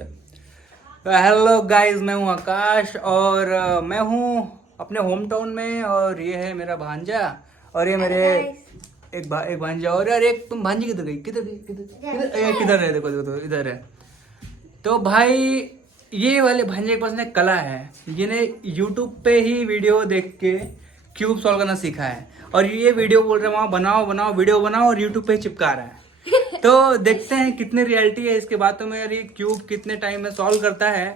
Hello guys, मैं हूं आकाश और मैं हूं अपने होम टाउन में और ये है मेरा भांजा और ये मेरे एक भांजा और यार एक तुम भांजी किधर गई किधर है देखो इधर है। तो भाई ये वाले भांजे के पास ने कला है, ये यूट्यूब पे ही वीडियो देख के क्यूब सॉल्व करना सीखा है और ये वीडियो बोल रहे हैं वहाँ बनाओ वीडियो बनाओ और यूट्यूब पे चिपका रहा है। तो देखते हैं कितनी रियलिटी है इसके बातों में और ये क्यूब कितने टाइम में सॉल्व करता है।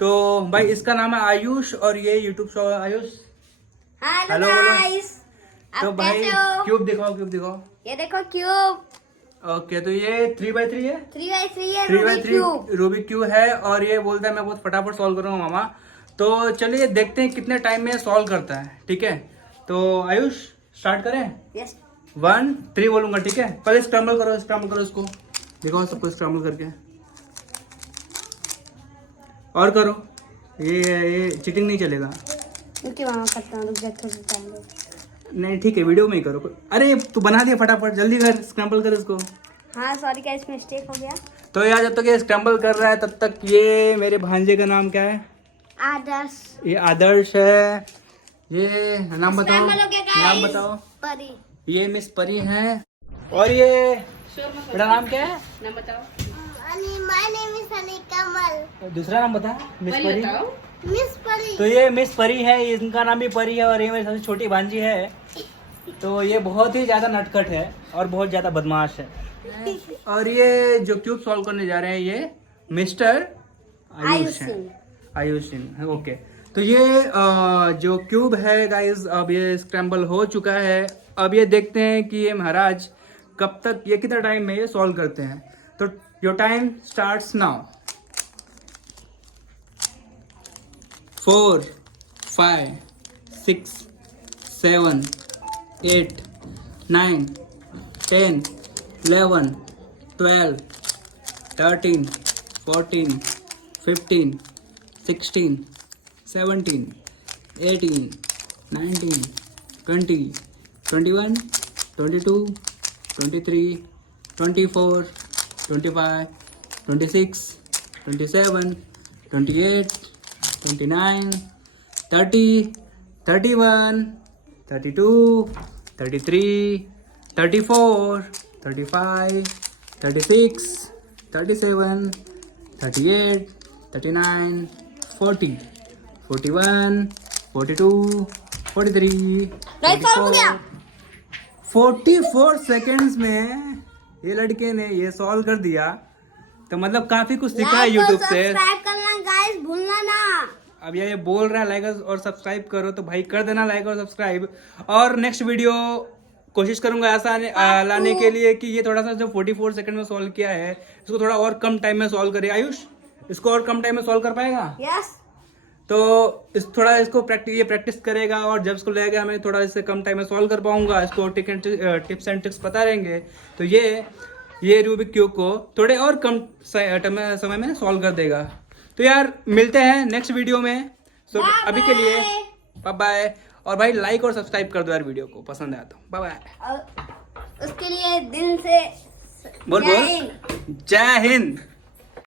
तो भाई इसका नाम है आयुष और ये YouTube solve Ayush. Hello guys, तो भाई क्यूब दिखाओ ये देखो क्यूब। ओके, तो ये 3x3 है, 3x3 है, 3x3 रूबिक क्यूब है और ये बोलता है मैं बहुत फटाफट सॉल्व करूंगा मामा। तो चलिए देखते हैं कितने टाइम में सॉल्व करता है। ठीक है, तो आयुष स्टार्ट करें। यस 1 3 बोलूंगा, ठीक है। पहले स्क्रैम्बल करो इसको, दिखाओ सबको स्क्रैम्बल करके और करो। ये चीटिंग नहीं चलेगा। क्योंकि वहां करता हूं, रुक जा थोड़ा टाइम। नहीं ठीक है, वीडियो में ही करो। अरे तू बना दिया, फटाफट जल्दी कर, स्क्रैम्बल कर इसको। हां सॉरी गाइस, मिस्टेक हो गया। तो यार जब तक ये स्क्रैम्बल कर रहा है तब तक ये मेरे भांजे का नाम क्या है? आदर्श। ये आदर्श है। ये नाम बताओ, स्क्रैम्बल हो गया गाइस। नाम बताओ। परी। ये मिस परी है और ये मेरा नाम क्या है? नाम बताओ। माय नेम इज हनी कमल। दूसरा नाम बता। मिस परी। मिस परी। तो ये मिस परी है, इनका नाम भी परी है और ये मेरी सबसे छोटी भांजी है। तो ये बहुत ही ज्यादा नटखट है और बहुत ज्यादा बदमाश है। और ये जो क्यूब सॉल्व करने जा रहे हैं ये मिस्टर आयुष है। आयुष सिंह, ओके। तो ये जो क्यूब है गाइस, अब ये स्क्रैम्बल हो चुका है। अब ये देखते हैं कि ये महाराज कब तक, ये कितना टाइम में ये सॉल्व करते हैं। तो your time starts now. 4 5 6 7 8 9 10 11 12 13 14 15 16 17 18 19 20 21 22 23 24 25 26 27 28 29 30 31 32 33 34 35 36 37 38 39 40 41 42 43 44 seconds में ये लड़के ने ये सॉल्व कर दिया। तो मतलब काफी कुछ सीखा है यूट्यूब से। सब्सक्राइब करना गाइस, भूलना ना। अब ये बोल रहा है लाइक और सब्सक्राइब करो, तो भाई कर देना लाइक और सब्सक्राइब। और नेक्स्ट वीडियो कोशिश करूंगा ऐसा लाने के लिए कि ये थोड़ा सा जो 44 सेकंड में सॉल्व किया है इसको थोड़ा और कम टाइम में सॉल्व करे। आयुष इसको और कम टाइम में सॉल्व कर पाएगा? यस। तो इसको प्रैक्टिस करेगा और जब इसको लगेगा हमें थोड़ा इससे कम टाइम में सॉल्व कर पाऊंगा, इसको टिप्स एंड ट्रिक्स पता रहेंगे, तो ये रूबिक क्यूब को थोड़े और कम समय में सॉल्व कर देगा। तो यार मिलते हैं नेक्स्ट वीडियो में। सो अभी के लिए बाय बाय। और भाई लाइक और सब्सक्राइब कर दो यार, वीडियो को पसंद आया तो। Bye bye. उसके लिए दिल से बोल जय हिंद।